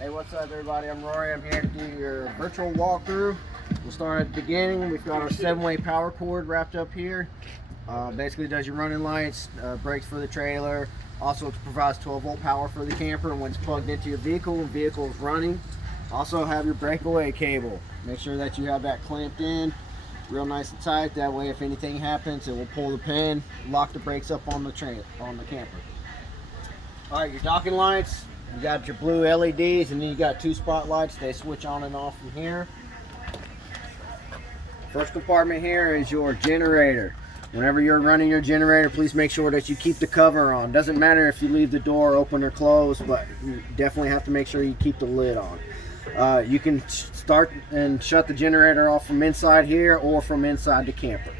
Hey, what's up everybody? I'm Rory. I'm here to do your virtual walkthrough. We'll start at the beginning. We've got our 7-way power cord wrapped up here. Basically does your running lights, brakes for the trailer. Also it provides 12-volt power for the camper when it's plugged into your vehicle and vehicle is running. Also have your breakaway cable. Make sure that you have that clamped in real nice and tight. That way if anything happens it will pull the pin, lock the brakes up on the camper. Alright, your docking lights. You got your blue LEDs and then you got 2 spotlights. They switch on and off from here. First compartment here is your generator. Whenever you're running your generator, please make sure that you keep the cover on. Doesn't matter if you leave the door open or closed, but you definitely have to make sure you keep the lid on. You can start and shut the generator off from inside here or from inside the camper.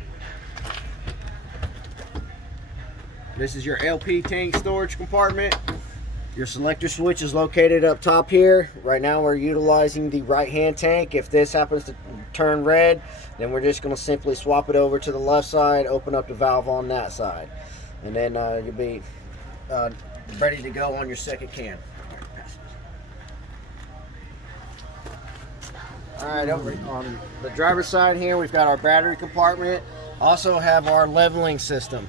This is your LP tank storage compartment. Your selector switch is located up top here. Right now we're utilizing the right hand tank. If this happens to turn red, then we're just going to simply swap it over to the left side, open up the valve on that side, and then you'll be ready to go on your second can. Alright, over on the driver's side here we've got our battery compartment. Also have our leveling system.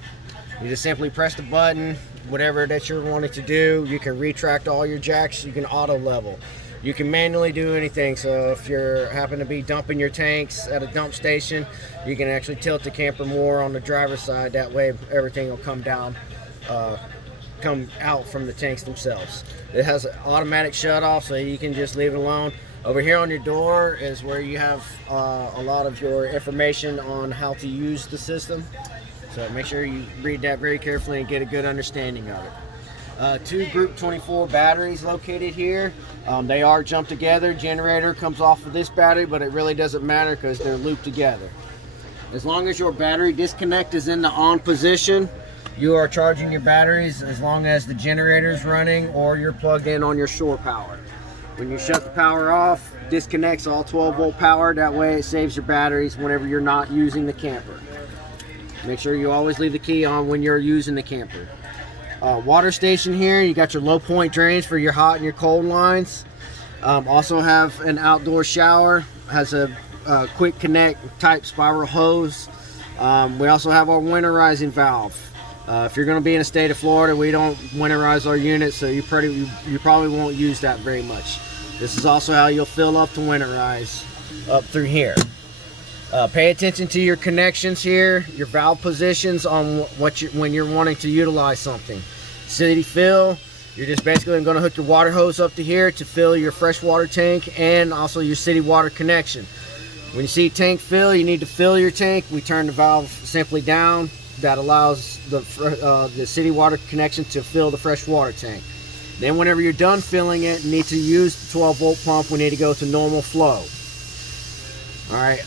You just simply press the button, whatever that you're wanting to do. You can retract all your jacks, you can auto level. You can manually do anything, so if you're happen to be dumping your tanks at a dump station, you can actually tilt the camper more on the driver's side. That way everything will come down, come out from the tanks themselves. It has an automatic shut off, so you can just leave it alone. Over here on your door is where you have a lot of your information on how to use the system. So make sure you read that very carefully and get a good understanding of it. 2 Group 24 batteries located here. They are jumped together. Generator comes off of this battery, but it really doesn't matter because they're looped together. As long as your battery disconnect is in the on position, you are charging your batteries as long as the generator is running or you're plugged in on your shore power. When you shut the power off, disconnects all 12-volt power. That way it saves your batteries whenever you're not using the camper. Make sure you always leave the key on when you're using the camper. Water station here, you got your low point drains for your hot and your cold lines. Also have an outdoor shower, has a quick connect type spiral hose. We also have our winterizing valve. If you're going to be in a state of Florida, we don't winterize our units, so you probably won't use that very much. This is also how you'll fill up to winterize up through here. Pay attention to your connections here, your valve positions on when you're wanting to utilize something. City fill, you're just basically going to hook your water hose up to here to fill your freshwater tank and also your city water connection. When you see tank fill, you need to fill your tank. We turn the valve simply down. That allows the city water connection to fill the freshwater tank. Then whenever you're done filling it, you need to use the 12-volt pump. We need to go to normal flow. Alright,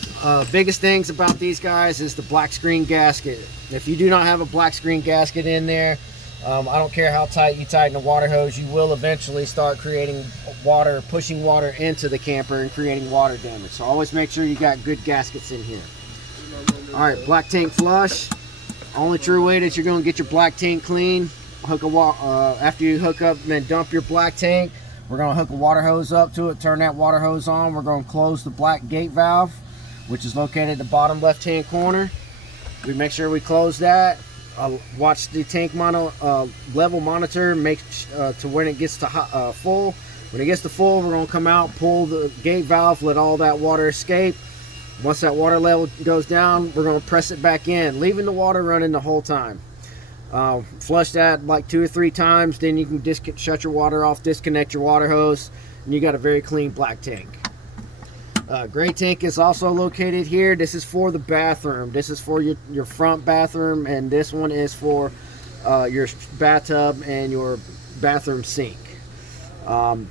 biggest things about these guys is the black screen gasket. If you do not have a black screen gasket in there, I don't care how tight you tighten the water hose, you will eventually start creating water, pushing water into the camper and creating water damage. So always make sure you got good gaskets in here. Alright, black tank flush. Only true way that you're going to get your black tank clean, after you hook up and dump your black tank, we're going to hook a water hose up to it, turn that water hose on. We're going to close the black gate valve, which is located at the bottom left-hand corner. We make sure we close that. Watch the tank level monitor, make to when it gets to full. When it gets to full, we're going to come out, pull the gate valve, let all that water escape. Once that water level goes down, we're going to press it back in, leaving the water running the whole time. Flush that like 2 or 3 times, then you can shut your water off, disconnect your water hose, and you got a very clean black tank. Gray tank is also located here. This is for the bathroom. This is for your front bathroom, and this one is for your bathtub and your bathroom sink. Your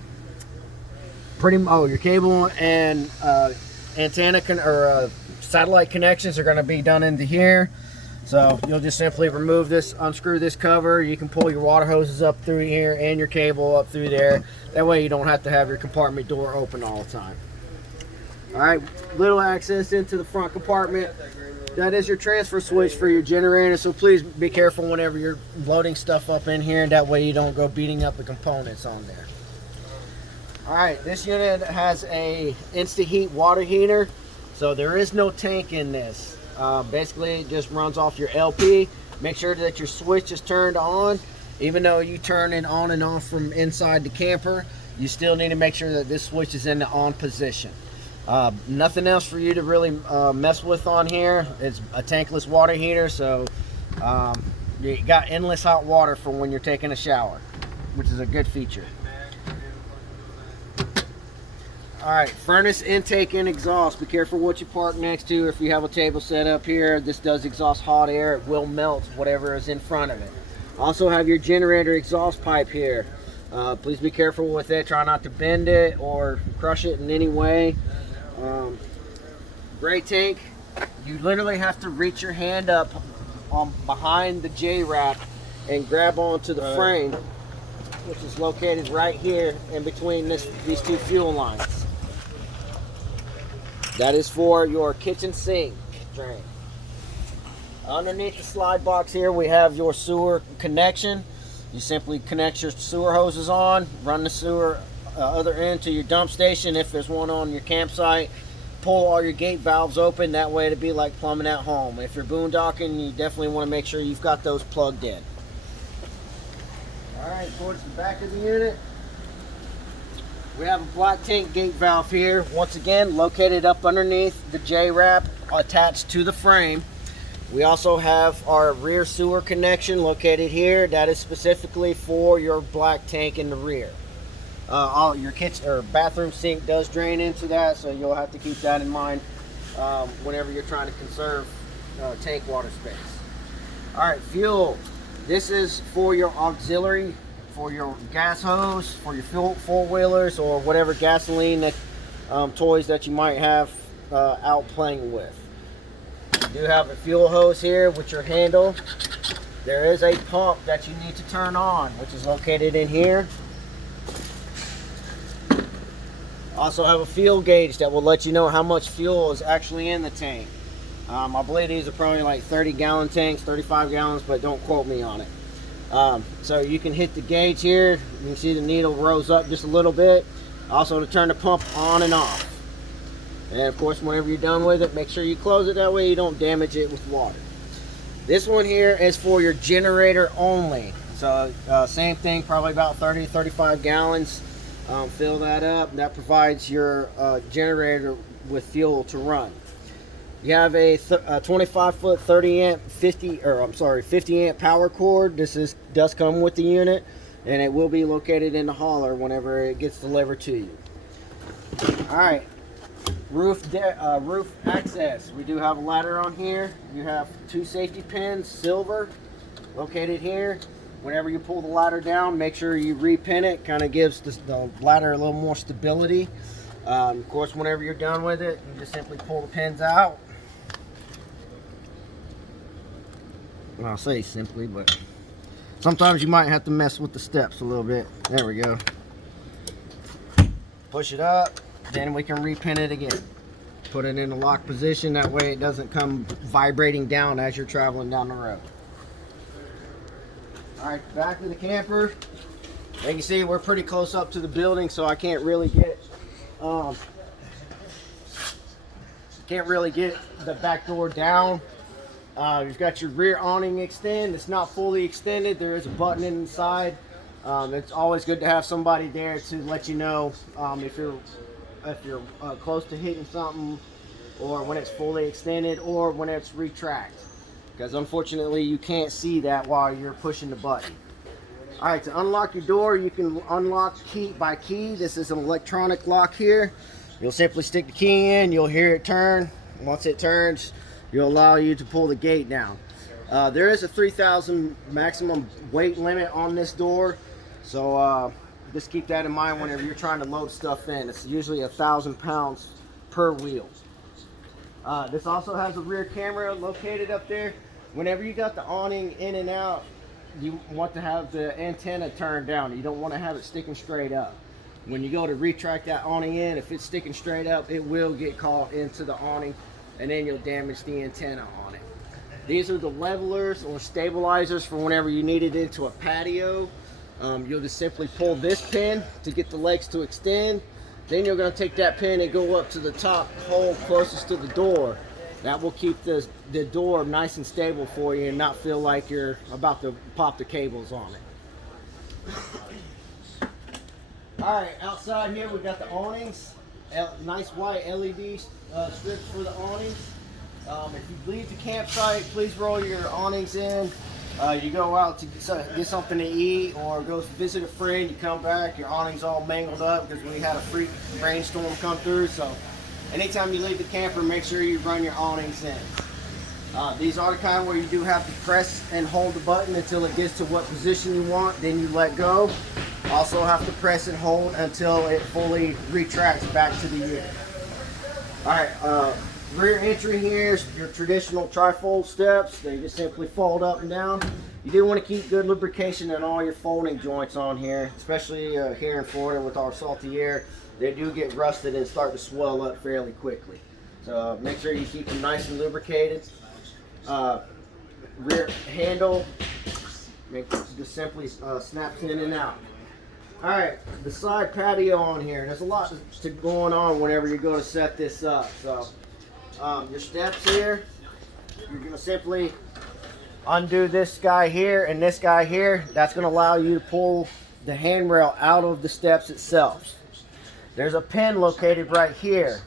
cable and antenna or satellite connections are going to be done into here. So you'll just simply remove this, unscrew this cover. You can pull your water hoses up through here and your cable up through there. That way you don't have to have your compartment door open all the time. Alright, little access into the front compartment. That is your transfer switch for your generator, so please be careful whenever you're loading stuff up in here. That way you don't go beating up the components on there. All right, this unit has a instant heat water heater, so there is no tank in this. Basically, it just runs off your LP. Make sure that your switch is turned on. Even though you turn it on and off from inside the camper, you still need to make sure that this switch is in the on position. Nothing else for you to really mess with on here. It's a tankless water heater, so you got endless hot water for when you're taking a shower, which is a good feature. All right, furnace intake and exhaust. Be careful what you park next to. If you have a table set up here, this does exhaust hot air. It will melt whatever is in front of it. Also have your generator exhaust pipe here. Please be careful with it. Try not to bend it or crush it in any way. Gray tank, you literally have to reach your hand up behind the J-wrap and grab onto the frame, which is located right here in between these two fuel lines. That is for your kitchen sink drain. Underneath the slide box here, we have your sewer connection. You simply connect your sewer hoses on, run the sewer other end to your dump station if there's one on your campsite. Pull all your gate valves open. That way it'll be like plumbing at home. If you're boondocking, you definitely want to make sure you've got those plugged in. All right, towards the back of the unit, we have a black tank gate valve here. Once again, located up underneath the J-wrap attached to the frame. We also have our rear sewer connection located here. That is specifically for your black tank in the rear. All your kitchen or bathroom sink does drain into that, so you'll have to keep that in mind whenever you're trying to conserve tank water space. All right, fuel. This is for your auxiliary, for your gas hose, for your four-wheelers, or whatever gasoline that toys that you might have out playing with. You do have a fuel hose here with your handle. There is a pump that you need to turn on, which is located in here. Also have a fuel gauge that will let you know how much fuel is actually in the tank. I believe these are probably like 30-gallon tanks, 35 gallons, but don't quote me on it. So you can hit the gauge here. You can see the needle rose up just a little bit. Also to turn the pump on and off. And of course, whenever you're done with it, make sure you close it. That way you don't damage it with water. This one here is for your generator only. So same thing, probably about 30-35 gallons. Fill that up. That provides your generator with fuel to run. You have a 25-foot 50 amp power cord. This does come with the unit, and it will be located in the hauler whenever it gets delivered to you. All right, roof access. We do have a ladder on here. You have two safety pins, silver, located here. Whenever you pull the ladder down, make sure you repin it. Kind of gives the ladder a little more stability. Of course, whenever you're done with it, you just simply pull the pins out. Well, I'll say simply, but sometimes you might have to mess with the steps a little bit. There we go. Push it up, then we can repin it again. Put it in a lock position. That way it doesn't come vibrating down as you're traveling down the road. All right, back to the camper. As you can see, we're pretty close up to the building, so I can't really get the back door down. You've got your rear awning extend. It's not fully extended. There is a button inside. It's always good to have somebody there to let you know if you're close to hitting something, or when it's fully extended, or when it's retract. Because unfortunately you can't see that while you're pushing the button. All right, to unlock your door, you can unlock key by key. This is an electronic lock here. You'll simply stick the key in, you'll hear it turn. Once it turns, it'll allow you to pull the gate down. There is a 3,000 maximum weight limit on this door, so just keep that in mind whenever you're trying to load stuff in. It's usually 1,000 pounds per wheel. This also has a rear camera located up there. Whenever you got the awning in and out, you want to have the antenna turned down. You don't want to have it sticking straight up. When you go to retract that awning in, if it's sticking straight up, it will get caught into the awning, and then you'll damage the antenna on it. These are the levelers or stabilizers for whenever you need it into a patio. You'll just simply pull this pin to get the legs to extend. Then you're going to take that pin and go up to the top hole closest to the door. That will keep the door nice and stable for you and not feel like you're about to pop the cables on it. Alright, outside here we've got the awnings. Nice white LED strips for the awnings. If you leave the campsite, please roll your awnings in. You go out to get something to eat or go visit a friend, you come back, your awning's all mangled up because we had a freak rainstorm come through. So anytime you leave the camper, make sure you run your awnings in. These are the kind where you do have to press and hold the button until it gets to what position you want, then you let go. Also have to press and hold until it fully retracts back to the unit. Alright, rear entry here is your traditional trifold steps. They just simply fold up and down. You do want to keep good lubrication in all your folding joints on here, especially here in Florida with our salty air. They do get rusted and start to swell up fairly quickly. So make sure you keep them nice and lubricated. Rear handle, just simply snaps in and out. Alright, the side patio on here. There's a lot going on whenever you go to set this up. So your steps here, you're going to simply undo this guy here and this guy here. That's going to allow you to pull the handrail out of the steps itself. There's a pin located right here.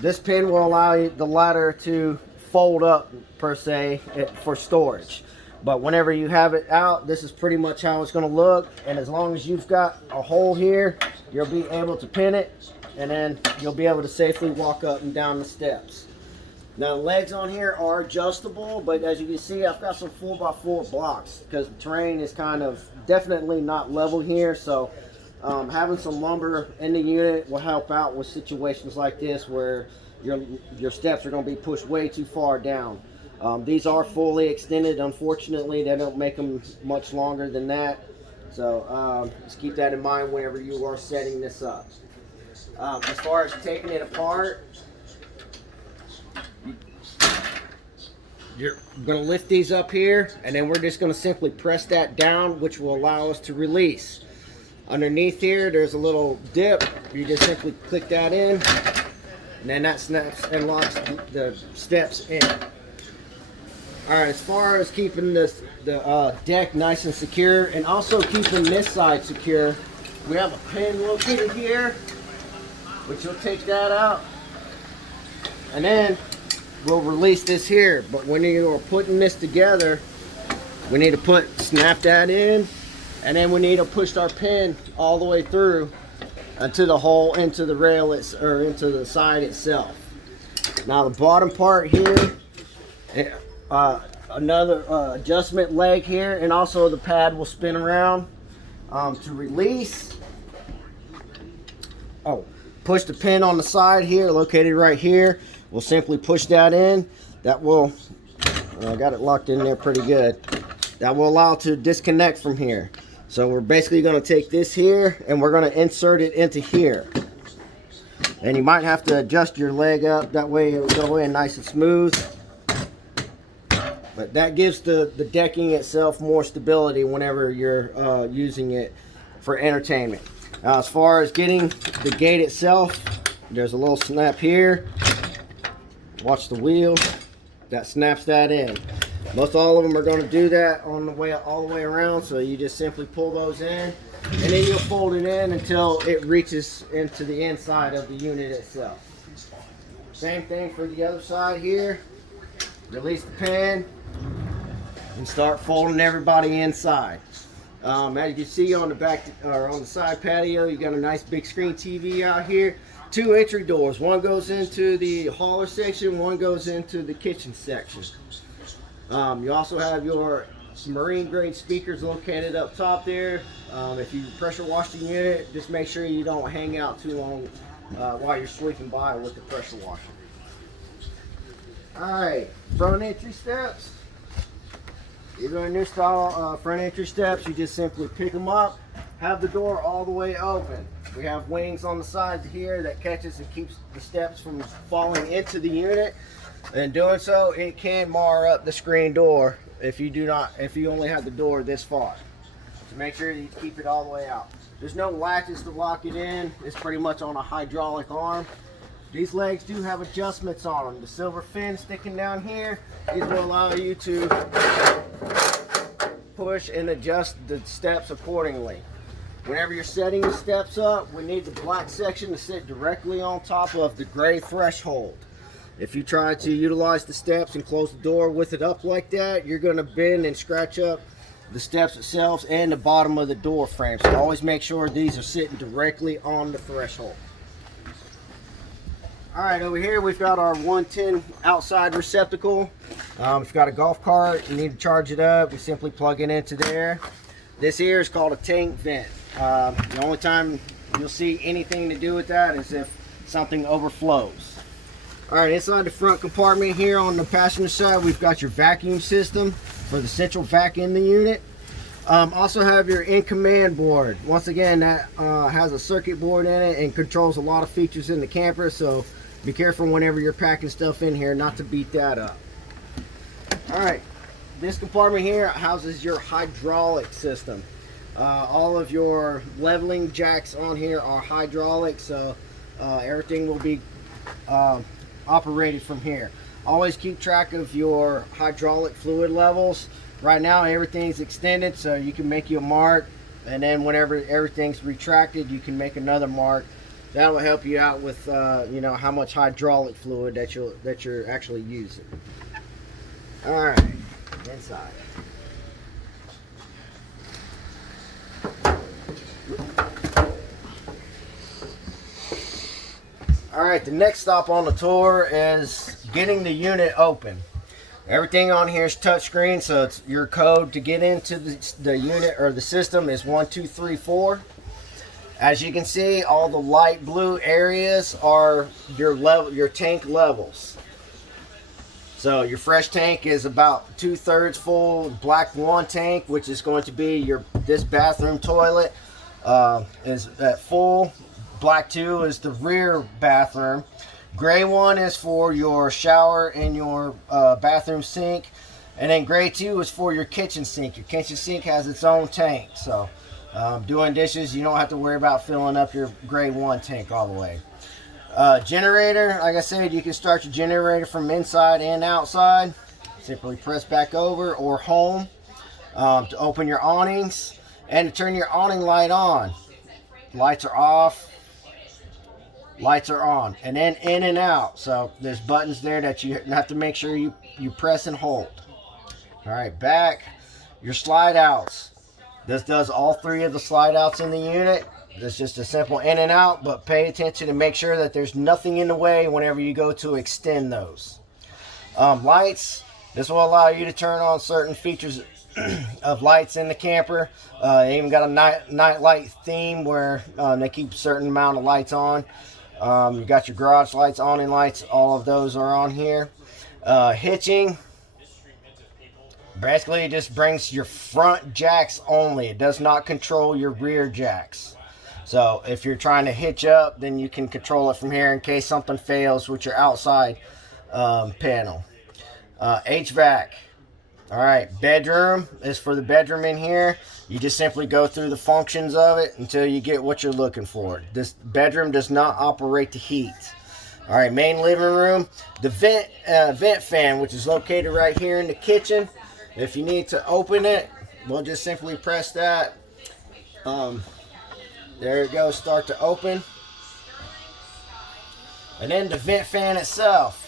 This pin will allow you, the ladder to fold up per se for storage. But whenever you have it out, this is pretty much how it's going to look. And as long as you've got a hole here, you'll be able to pin it. And then you'll be able to safely walk up and down the steps. Now the legs on here are adjustable, but as you can see, I've got some 4x4 blocks because the terrain is kind of definitely not level here. So having some lumber in the unit will help out with situations like this where your steps are going to be pushed way too far down. These are fully extended. Unfortunately, they don't make them much longer than that. So just keep that in mind whenever you are setting this up. As far as taking it apart, you're going to lift these up here, and then we're just going to simply press that down, which will allow us to release. Underneath here, there's a little dip. You just simply click that in, and then that snaps and locks the steps in. Alright, as far as keeping the deck nice and secure, and also keeping this side secure, we have a pin located here, which will take that out, and then we'll release this here. But when you are putting this together, we need to snap that in, and then we need to push our pin all the way through into the hole, into the rail, or into the side itself. Now the bottom part here, another adjustment leg here, and also the pad will spin around to release. Push the pin on the side here, located right here. We'll simply push that in. That will, I got it locked in there pretty good. That will allow it to disconnect from here. So we're basically going to take this here and we're going to insert it into here. And you might have to adjust your leg up, that way it will go in nice and smooth. But that gives the decking itself more stability whenever you're using it for entertainment. As far as getting the gate itself, there's a little snap here. Watch the wheel. That snaps that in. Most all of them are going to do that on the way all the way around, so you just simply pull those in, and then you'll fold it in until it reaches into the inside of the unit itself. Same thing for the other side here. Release the pin and start folding everybody inside. As you can see on the back or on the side patio, you got a nice big screen TV out here. 2 entry doors. One goes into the hauler section, one goes into the kitchen section. You also have your marine grade speakers located up top there. If you pressure wash the unit, just make sure you don't hang out too long while you're sweeping by with the pressure washer. Alright, front entry steps. If you're a new style front entry steps, you just simply pick them up, have the door all the way open. We have wings on the sides here that catches and keeps the steps from falling into the unit. And doing so, it can mar up the screen door if you only have the door this far. So make sure you keep it all the way out. There's no latches to lock it in. It's pretty much on a hydraulic arm. These legs do have adjustments on them. The silver fin sticking down here, these will allow you to push and adjust the steps accordingly. Whenever you're setting the steps up, we need the black section to sit directly on top of the gray threshold. If you try to utilize the steps and close the door with it up like that, you're going to bend and scratch up the steps themselves and the bottom of the door frame. So always make sure these are sitting directly on the threshold. Alright, over here we've got our 110 outside receptacle. If you've got a golf cart, you need to charge it up, you simply plug it into there. This here is called a tank vent. The only time you'll see anything to do with that is if something overflows. Alright, inside the front compartment here on the passenger side, we've got your vacuum system for the central vac in the unit. Also have your in command board. Once again, that has a circuit board in it and controls a lot of features in the camper, so be careful whenever you're packing stuff in here not to beat that up. Alright, this compartment here houses your hydraulic system. All of your leveling jacks on here are hydraulic, so everything will be operated from here. Always keep track of your hydraulic fluid levels. Right now everything's extended, so you can make you a mark, and then whenever everything's retracted you can make another mark. That will help you out with you know, how much hydraulic fluid that you're actually using. All right, inside. All right, the next stop on the tour is getting the unit open. Everything on here is touchscreen, so it's your code to get into the unit or the system is 1, 2, 3, 4. As you can see, all the light blue areas are your tank levels. So your fresh tank is about 2/3 full. Black 1 tank, which is going to be this bathroom toilet, is at full. Black 2 is the rear bathroom. Gray 1 is for your shower and your bathroom sink, and then gray 2 is for your kitchen sink. Your kitchen sink has its own tank, so doing dishes, you don't have to worry about filling up your gray 1 tank all the way. Generator, like I said, you can start your generator from inside and outside. Simply press back over or home to open your awnings and to turn your awning light on. Lights are off, lights are on, and then in and out. So there's buttons there that you have to make sure you press and hold. All right, back, your slide outs. This does all 3 of the slide outs in the unit. It's just a simple in and out, but pay attention to make sure that there's nothing in the way whenever you go to extend those. Lights, this will allow you to turn on certain features of lights in the camper. They even got a night light theme where they keep a certain amount of lights on. You got your garage lights, awning lights, all of those are on here. Hitching, basically it just brings your front jacks only. It does not control your rear jacks. So if you're trying to hitch up, then you can control it from here in case something fails with your outside panel. Hvac. All right, bedroom is for the bedroom in here. You just simply go through the functions of it until you get what you're looking for. This bedroom does not operate the heat. All right, main living room. The vent fan, which is located right here in the kitchen. If you need to open it, we'll just simply press that. There it goes, start to open. And then the vent fan itself.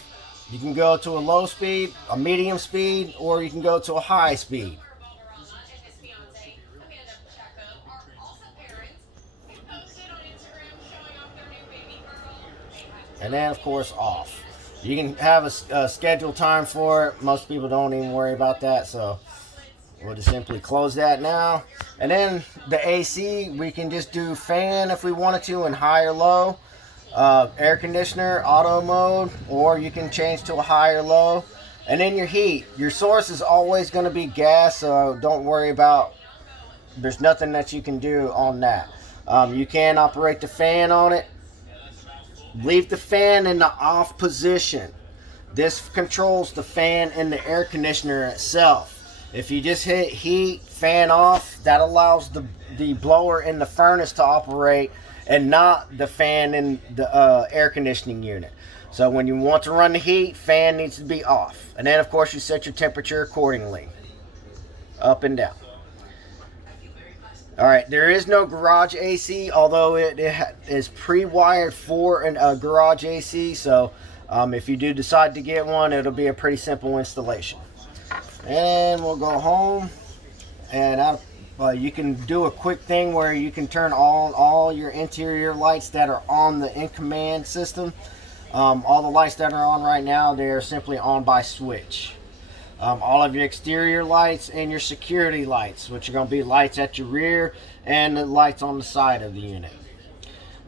You can go to a low speed, a medium speed, or you can go to a high speed. And then, of course, off. You can have a scheduled time for it. Most people don't even worry about that, so we'll just simply close that now. And then the AC, we can just do fan if we wanted to in high or low. Air conditioner, auto mode, or you can change to a high or low. And then your heat. Your source is always going to be gas, so don't worry about, there's nothing that you can do on that. You can operate the fan on it. Leave the fan in the off position. This controls the fan and the air conditioner itself. If you just hit heat, fan off, that allows the blower in the furnace to operate and not the fan in the air conditioning unit. So when you want to run the heat, fan needs to be off. And then of course you set your temperature accordingly, up and down. Alright, there is no garage AC, although it is pre-wired for a garage AC. So if you do decide to get one, it'll be a pretty simple installation. And we'll go home, and you can do a quick thing where you can turn on all your interior lights that are on the in command system. All the lights that are on right now, they're simply on by switch. All of your exterior lights and your security lights, which are going to be lights at your rear and the lights on the side of the unit.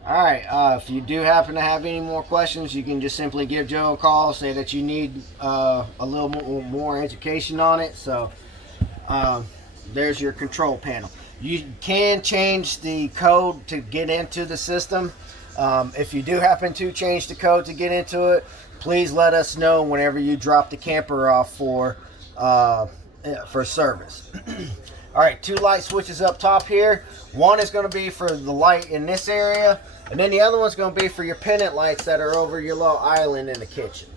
Alright, if you do happen to have any more questions, you can just simply give Joe a call, say that you need a little more education on it. So there's your control panel. You can change the code to get into the system. If you do happen to change the code to get into it, please let us know whenever you drop the camper off for service. Alright, 2 light switches up top here. One is going to be for the light in this area, and then the other one's going to be for your pendant lights that are over your little island in the kitchen.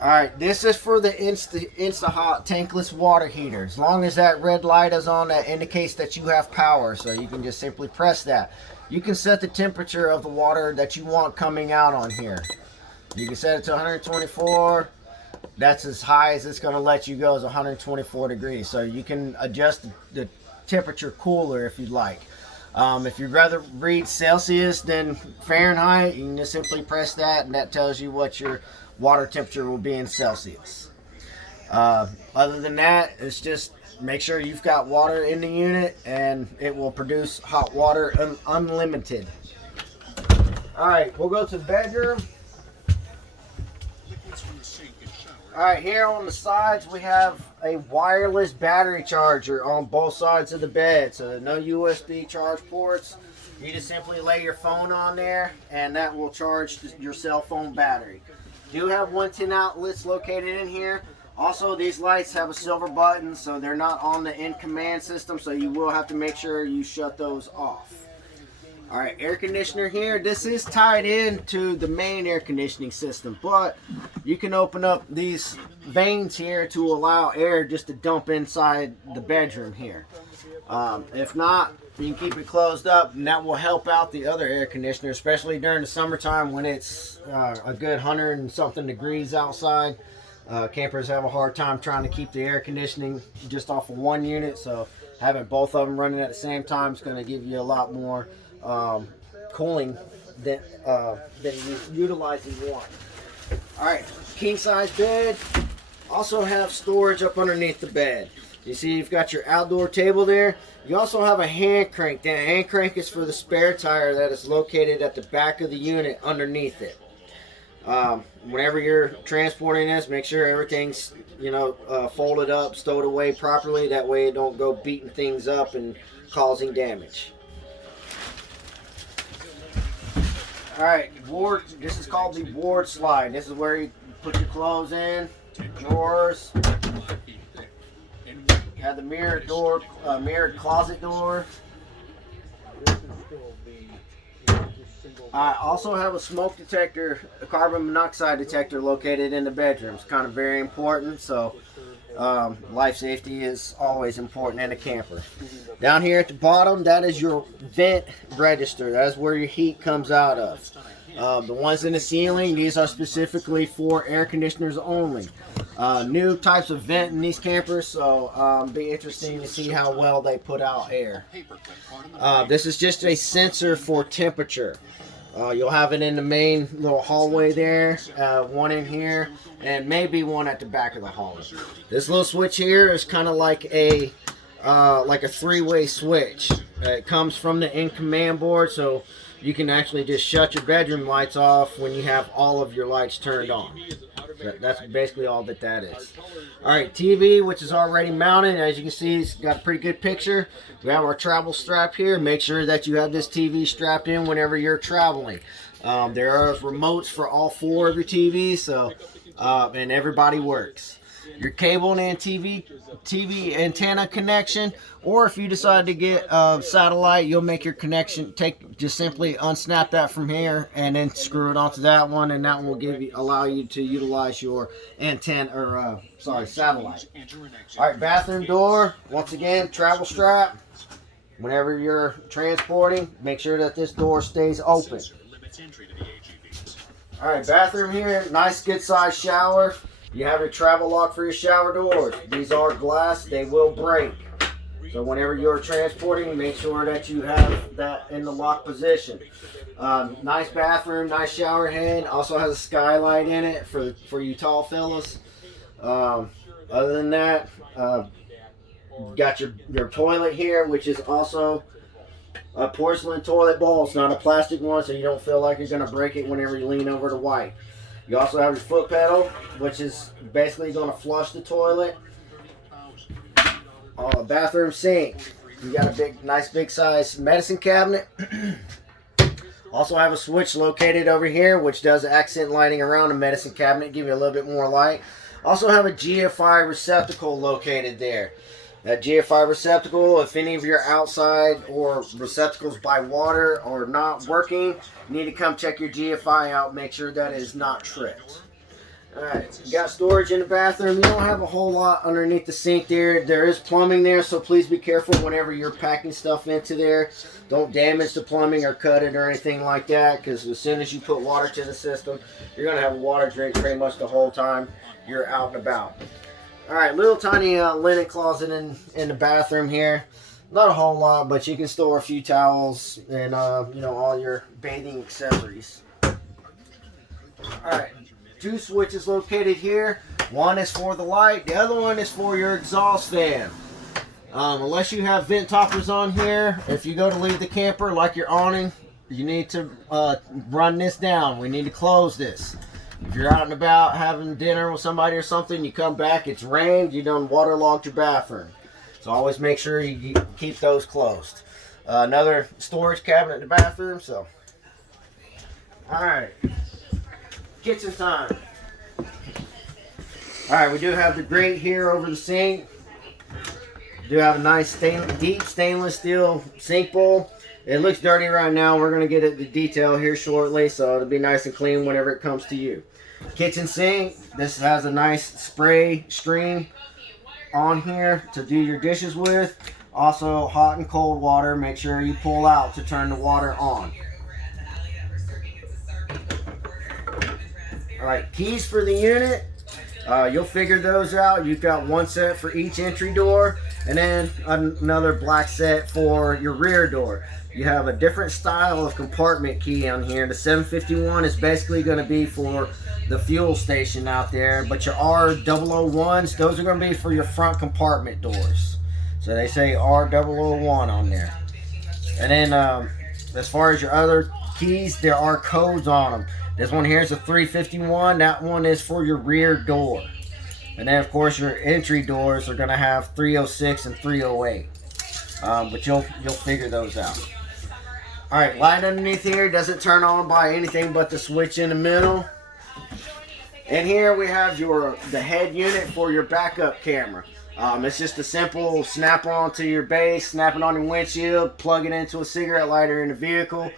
Alright, this is for the Insta-Hot tankless water heater. As long as that red light is on, that indicates that you have power, so you can just simply press that. You can set the temperature of the water that you want coming out on here. You can set it to 124. That's as high as it's going to let you go, is 124 degrees. So you can adjust the temperature cooler if you'd like. If you'd rather read Celsius than Fahrenheit, you can just simply press that, and that tells you what your water temperature will be in Celsius. Other than that, it's just make sure you've got water in the unit, and it will produce hot water unlimited. Alright, we'll go to the bedroom. Alright, here on the sides we have a wireless battery charger on both sides of the bed. So no USB charge ports. You just simply lay your phone on there, and that will charge your cell phone battery. You do have 110 outlets located in here. Also, these lights have a silver button, so they're not on the in command system, so you will have to make sure you shut those off. Alright, air conditioner here. This is tied into the main air conditioning system, but you can open up these vanes here to allow air just to dump inside the bedroom here. If not, you can keep it closed up, and that will help out the other air conditioner, especially during the summertime when it's a good 100 and something degrees outside. Campers have a hard time trying to keep the air conditioning just off of one unit, so having both of them running at the same time is going to give you a lot more cooling than you utilizing one. Alright, king size bed. Also have storage up underneath the bed. You see you've got your outdoor table there. You also have a hand crank. That hand crank is for the spare tire that is located at the back of the unit underneath it. Whenever you're transporting this, make sure everything's folded up, stowed away properly. That way it don't go beating things up and causing damage. Alright, ward. This is called the ward slide. This is where you put your clothes in, drawers. Have the mirrored door, mirrored closet door. I also have a smoke detector, a carbon monoxide detector located in the bedroom. It's kind of very important, so life safety is always important in a camper. Down here at the bottom, that is your vent register. That is where your heat comes out of. The ones in the ceiling, these are specifically for air conditioners only. New types of vent in these campers, so be interesting to see how well they put out air. This is just a sensor for temperature. You'll have it in the main little hallway there, one in here, and maybe one at the back of the hallway. This little switch here is kind of like a three-way switch. It comes from the in command board, so you can actually just shut your bedroom lights off when you have all of your lights turned on. That's basically all that is. Alright, TV, which is already mounted. As you can see, it's got a pretty good picture. We have our travel strap here. Make sure that you have this TV strapped in whenever you're traveling. There are remotes for all 4 of your TVs, so and everybody works. your cable and TV antenna connection, or if you decide to get satellite, you'll make your connection. Just simply unsnap that from here and then screw it onto that one, and that one will allow you to utilize your antenna or satellite. All right, bathroom door. Once again, travel strap. Whenever you're transporting, make sure that this door stays open. All right, bathroom here. Nice, good size shower. You have your travel lock for your shower doors. These are glass. They will break. So whenever you're transporting, make sure that you have that in the lock position. Nice bathroom, nice shower head. Also has a skylight in it for you tall fellas. Other than that, you got your toilet here, which is also a porcelain toilet bowl. It's not a plastic one, so you don't feel like you're going to break it whenever you lean over to wipe. You also have your foot pedal, which is basically going to flush the toilet. Bathroom sink. You got a nice big size medicine cabinet. Also have a switch located over here, which does accent lighting around the medicine cabinet, give you a little bit more light. Also have a GFI receptacle located there. That GFI receptacle, if any of your outside or receptacles by water are not working, you need to come check your GFI out, make sure that it is not tripped. Alright, you got storage in the bathroom. You don't have a whole lot underneath the sink there. There is plumbing there, so please be careful whenever you're packing stuff into there. Don't damage the plumbing or cut it or anything like that, because as soon as you put water to the system, you're going to have a water drink pretty much the whole time you're out and about. Alright, little tiny linen closet in the bathroom here. Not a whole lot, but you can store a few towels and all your bathing accessories. Alright, two switches located here. One is for the light, the other one is for your exhaust fan. Unless you have vent toppers on here, if you go to leave the camper like your awning, you need to run this down. We need to close this. If you're out and about having dinner with somebody or something, you come back, it's rained, you done waterlogged your bathroom. So always make sure you keep those closed. Another storage cabinet in the bathroom. So, alright, kitchen time. Alright, we do have the grate here over the sink. We do have a nice deep stainless steel sink bowl. It looks dirty right now. We're going to get the detail here shortly, so it'll be nice and clean whenever it comes to you. Kitchen sink. This has a nice spray stream on here to do your dishes with. Also, hot and cold water. Make sure you pull out to turn the water on. Alright, keys for the unit. You'll figure those out. You've got one set for each entry door, and then another black set for your rear door. You have a different style of compartment key on here. The 751 is basically going to be for the fuel station out there, but your R001s, those are going to be for your front compartment doors. So they say R001 on there. And then as far as your other keys, there are codes on them. This one here is a 351. That one is for your rear door. And then of course your entry doors are going to have 306 and 308. But you'll figure those out. Alright, light underneath here doesn't turn on by anything but the switch in the middle. And here we have the head unit for your backup camera. It's just a simple snap on to your base, snap it on your windshield, plug it into a cigarette lighter in the vehicle,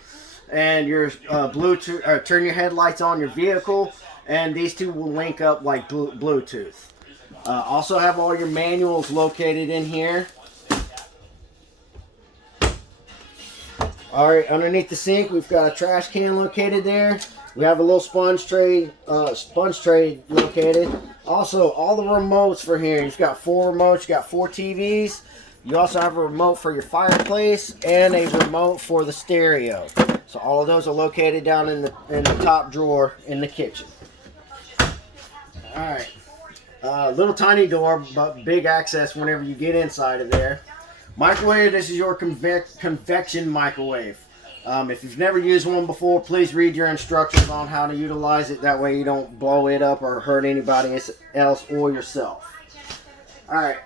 and your Bluetooth, turn your headlights on your vehicle, and these two will link up like Bluetooth. Also have all your manuals located in here. Alright, underneath the sink, we've got a trash can located there. We have a little sponge tray located. Also, all the remotes for here. You've got 4 remotes, you got 4 TVs. You also have a remote for your fireplace and a remote for the stereo. So all of those are located down in the top drawer in the kitchen. Alright. Little tiny door, but big access whenever you get inside of there. Microwave, this is your convection microwave. If you've never used one before, please read your instructions on how to utilize it. That way you don't blow it up or hurt anybody else or yourself. Alright.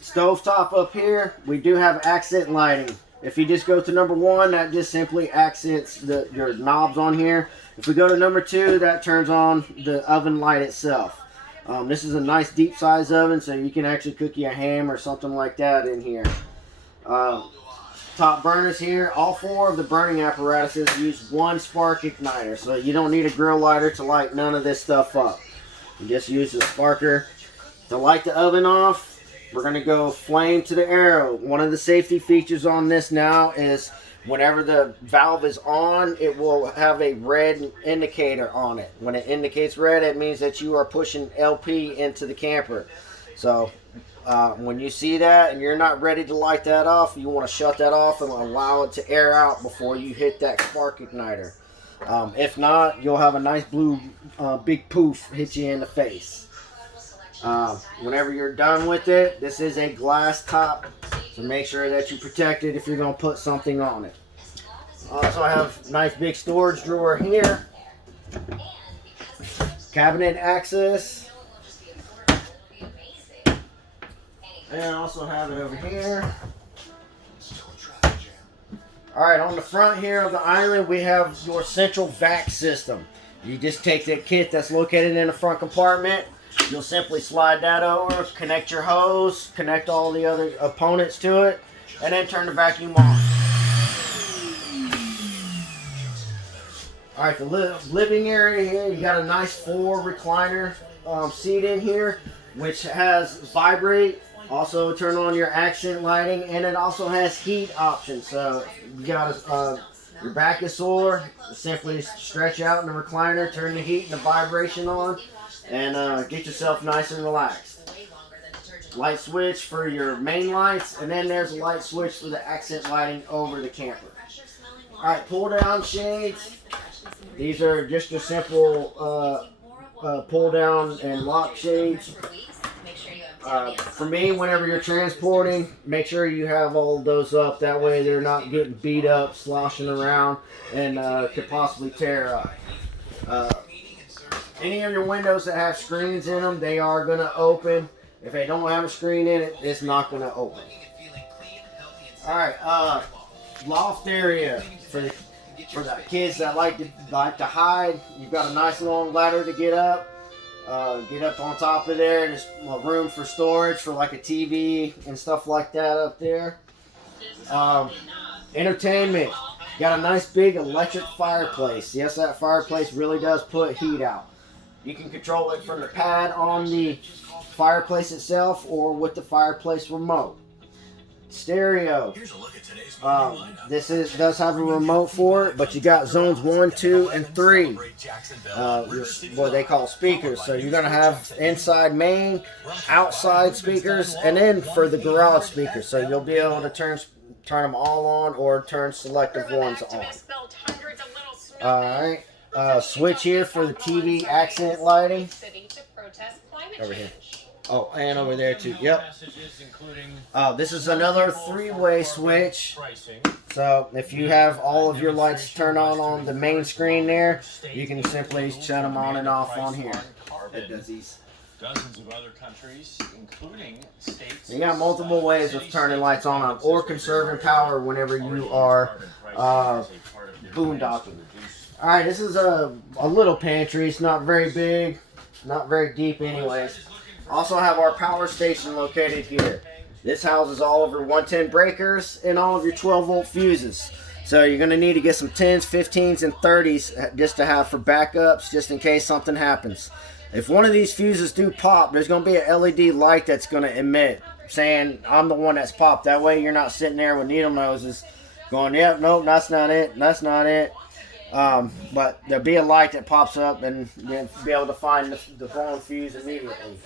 Stovetop up here. We do have accent lighting. If you just go to number 1, that just simply accents your knobs on here. If we go to number 2, that turns on the oven light itself. This is a nice deep size oven, so you can actually cook you a ham or something like that in here. Top burners here, all 4 of the burning apparatuses use 1 spark igniter, so you don't need a grill lighter to light none of this stuff up. You just use the sparker to light the oven off. We're going to go flame to the arrow. One of the safety features on this now is whenever the valve is on, it will have a red indicator on it. When it indicates red, it means that you are pushing LP into the camper. So when you see that and you're not ready to light that off, you want to shut that off and allow it to air out before you hit that spark igniter. If not, you'll have a nice blue big poof hit you in the face. Whenever you're done with it, this is a glass top, so make sure that you protect it if you're going to put something on it. Also, I have a nice big storage drawer here, cabinet access, and I also have it over here. Alright, on the front here of the island, we have your central Hvac system. You just take that kit that's located in the front compartment. You'll simply slide that over, connect your hose, connect all the other components to it, and then turn the vacuum on. Alright, the living area here, you got a nice 4 recliner seat in here, which has vibrate, also turn on your accent lighting, and it also has heat options. So you got your back is sore, simply stretch out in the recliner, turn the heat and the vibration on, and get yourself nice and relaxed. Light switch for your main lights, and then there's a light switch for the accent lighting over the camper. Alright, pull down shades. These are just a simple pull down and lock shades. For me, whenever you're transporting, make sure you have all of those up. That way they're not getting beat up, sloshing around, and could possibly tear up. Any of your windows that have screens in them, they are going to open. If they don't have a screen in it, it's not going to open. Alright, loft area for the kids that like to hide. You've got a nice long ladder to get up. Get up on top of there. There's room for storage for like a TV and stuff like that up there. Entertainment. Got a nice big electric fireplace. Yes, that fireplace really does put heat out. You can control it from the pad on the fireplace itself or with the fireplace remote. Stereo. This does have a remote for it, but you got zones 1, 2, and 3. What they call speakers. So you're gonna have inside main, outside speakers, and then for the garage speakers. So you'll be able to turn them all on or turn selective ones on. Alright. Switch here for the TV accent lighting. Over here. Oh, and over there too. Yep. This is another 3-way switch. So if you have all of your lights turned on the main screen there, you can simply shut them on and off on here. It does these. Dozens of other countries, including states. You got multiple ways of turning lights on or conserving power whenever you are boondocking. Alright, this is a little pantry. It's not very big, not very deep anyways. Also have our power station located here. This houses all of your 110 breakers and all of your 12-volt fuses. So you're going to need to get some 10s, 15s, and 30s just to have for backups, just in case something happens. If one of these fuses do pop, there's going to be a LED light that's going to emit, saying, I'm the one that's popped. That way you're not sitting there with needle noses going, yep, nope, that's not it, that's not it. But there'll be a light that pops up and you'll be able to find the wrong fuse immediately.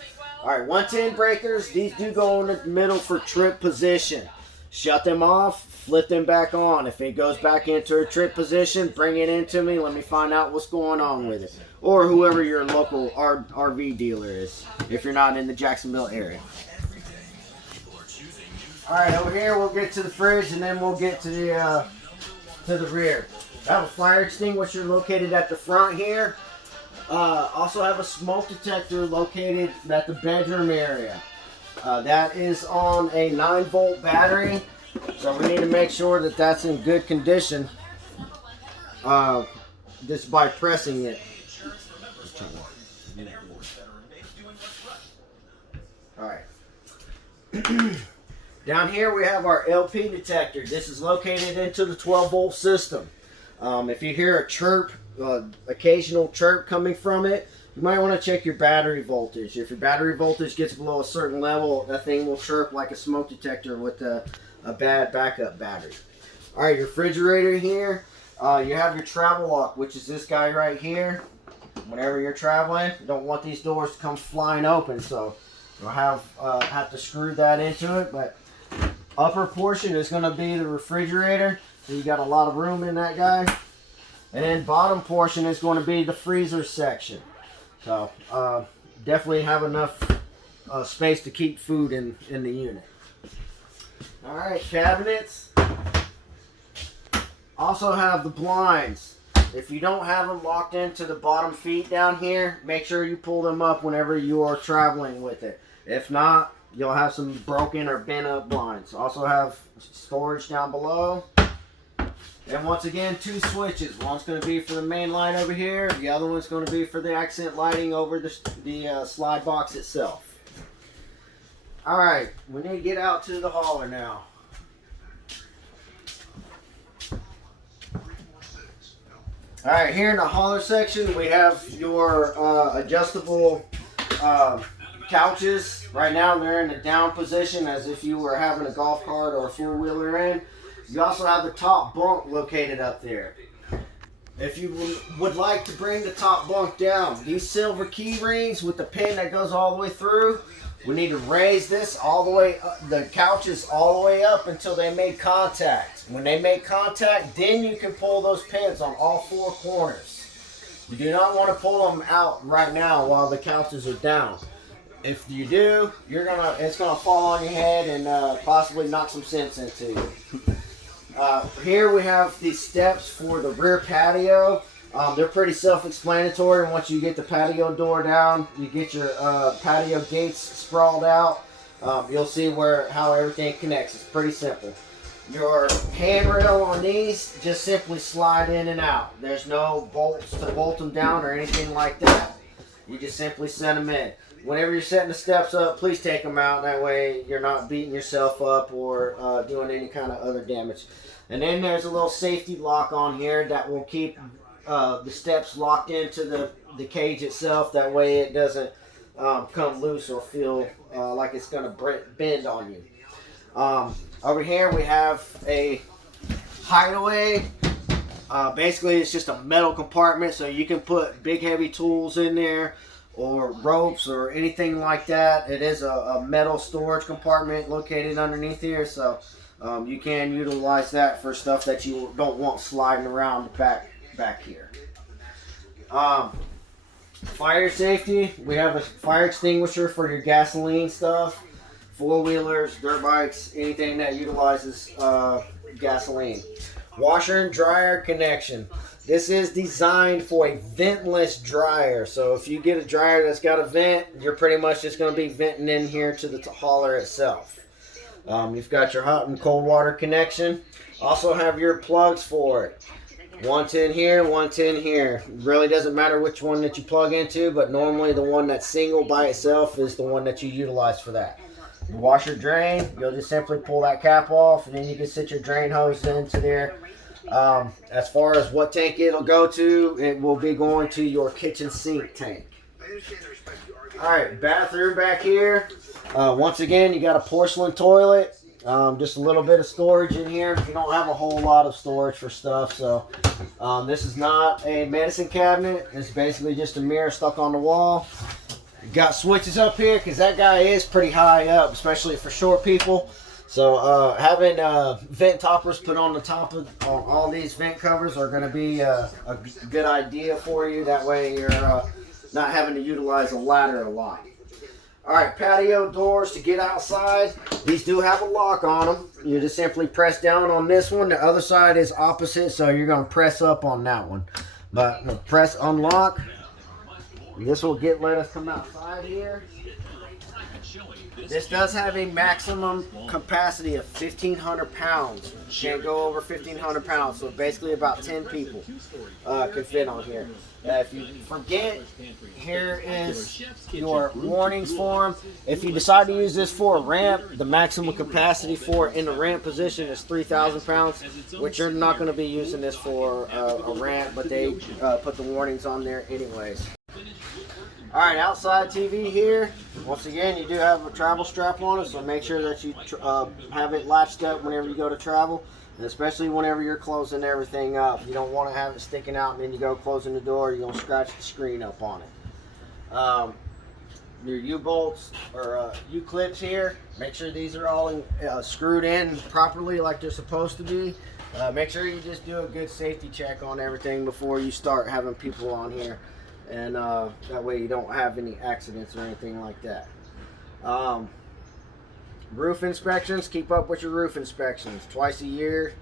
Alright, 110 breakers, these do go in the middle for trip position. Shut them off, flip them back on. If it goes back into a trip position, bring it into me, let me find out what's going on with it. Or whoever your local RV dealer is, if you're not in the Jacksonville area. Alright, over here we'll get to the fridge and then we'll get to the rear. I have a fire extinguisher located at the front here. Also have a smoke detector located at the bedroom area. That is on a 9-volt battery, so we need to make sure that that's in good condition just by pressing it. All right. Down here we have our LP detector. This is located into the 12-volt system. If you hear a chirp, occasional chirp coming from it, you might want to check your battery voltage. If your battery voltage gets below a certain level, that thing will chirp like a smoke detector with a bad backup battery. All right, your refrigerator here. You have your travel lock, which is this guy right here. Whenever you're traveling, you don't want these doors to come flying open, so you'll have to screw that into it. But upper portion is going to be the refrigerator, so you got a lot of room in that guy. And then bottom portion is going to be the freezer section. So definitely have enough space to keep food in the unit. All right, cabinets. Also have the blinds. If you don't have them locked into the bottom feet down here, make sure you pull them up whenever you are traveling with it. If not, you'll have some broken or bent up blinds. Also have storage down below. And once again, 2 switches. One's going to be for the main light over here. The other one's going to be for the accent lighting over the slide box itself. Alright, we need to get out to the hauler now. Alright, here in the hauler section, we have your adjustable couches. Right now, they're in the down position as if you were having a golf cart or a four-wheeler in. You also have the top bunk located up there. If you would like to bring the top bunk down, these silver key rings with the pin that goes all the way through, we need to raise this all the way up, the couches all the way up until they make contact. When they make contact, then you can pull those pins on all 4 corners. You do not want to pull them out right now while the couches are down. If you do, it's gonna fall on your head and possibly knock some sense into you. Here we have these steps for the rear patio. They're pretty self-explanatory. Once you get the patio door down, you get your patio gates sprawled out. You'll see how everything connects. It's pretty simple. Your handrail on these just simply slide in and out. There's no bolts to bolt them down or anything like that. You just simply set them in. Whenever you're setting the steps up, please take them out. That way you're not beating yourself up or doing any kind of other damage. And then there's a little safety lock on here that will keep the steps locked into the cage itself. That way it doesn't come loose or feel like it's going to bend on you. Over here we have a Hideaway. Basically it's just a metal compartment, so you can put big heavy tools in there or ropes or anything like that. It is a metal storage compartment located underneath here, so you can utilize that for stuff that you don't want sliding around back here. Fire safety, we have a fire extinguisher for your gasoline stuff, 4-wheelers, dirt bikes, anything that utilizes gasoline. Washer and dryer connection. This is designed for a ventless dryer. So if you get a dryer that's got a vent, you're pretty much just going to be venting in here to the hauler itself. You've got your hot and cold water connection. Also have your plugs for it. 110 here, 110 here. Really doesn't matter which one that you plug into, but normally the one that's single by itself is the one that you utilize for that. Your washer drain, you'll just simply pull that cap off and then you can sit your drain hose into there. As far as what tank it'll go to, it will be going to your kitchen sink tank. Alright, bathroom back here. Once again, you got a porcelain toilet. Just a little bit of storage in here. You don't have a whole lot of storage for stuff, so this is not a medicine cabinet. It's basically just a mirror stuck on the wall. You got switches up here because that guy is pretty high up, especially for short people. So having vent toppers put on the top of all these vent covers are going to be a good idea for you. That way you're not having to utilize a ladder a lot. Alright, patio doors to get outside. These do have a lock on them. You just simply press down on this one. The other side is opposite, so you're going to press up on that one. But press unlock. This will let us come outside here. This does have a maximum capacity of 1,500 pounds. Can't go over 1,500 pounds, so basically about 10 people can fit on here. If you forget, here is your warnings form. If you decide to use this for a ramp, the maximum capacity for in the ramp position is 3,000 pounds, which you're not going to be using this for a ramp, but they put the warnings on there anyways. Alright, outside TV here. Once again, you do have a travel strap on it, so make sure that you have it latched up whenever you go to travel, and especially whenever you're closing everything up. You don't want to have it sticking out and then you go closing the door, you're going to scratch the screen up on it. Your U-bolts or U-clips here, make sure these are all screwed in properly like they're supposed to be. Make sure you just do a good safety check on everything before you start having people on here. And that way you don't have any accidents or anything like that. Roof inspections, keep up with your roof inspections twice a year.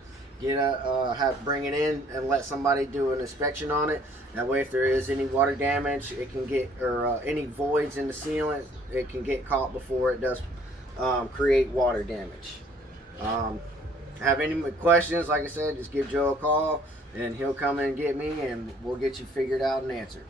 Bring it in and let somebody do an inspection on it. That way if there is any water damage, it can get, or any voids in the ceiling, it can get caught before it does create water damage. Have any questions, like I said, just give Joe a call and he'll come in and get me and we'll get you figured out and answered.